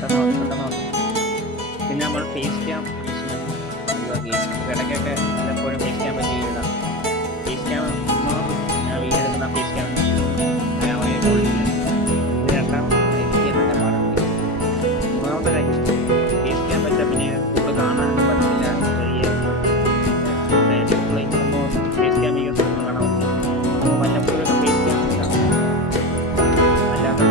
പെട്ടെന്ന് പെട്ടെന്ന് വന്നു. പിന്നെ നമ്മൾ ഫേസ് ക്യാം ഒഴിവാക്കി. ഇടയ്ക്കൊക്കെ എപ്പോഴും ഫേസ് ക്യാം പറ്റി ഇടാം. ഫേസ് ക്യാം ഞാൻ വീഡിയോ എടുക്കുന്ന ഫേസ് ക്യാം ക്യാമറയെ ക്വാളിറ്റി ഇത് രണ്ടാം എന്നൊക്കെ പാടുണ്ട്. മൂന്നാമത്തെ കാര്യം ഫേസ് ക്യാം വെച്ചാൽ പിന്നെ കൂടുതൽ കാണാനൊന്നും പറ്റില്ല. ഡിസ്പ്ലേക്കുമ്പോൾ ഫേസ് ക്യാം യൂസ് ചെയ്യുമ്പോൾ കാണാൻ പറ്റും. വല്ലപ്പോഴും ഫേസ് ക്യാം എടുക്കാം. അല്ലാത്ത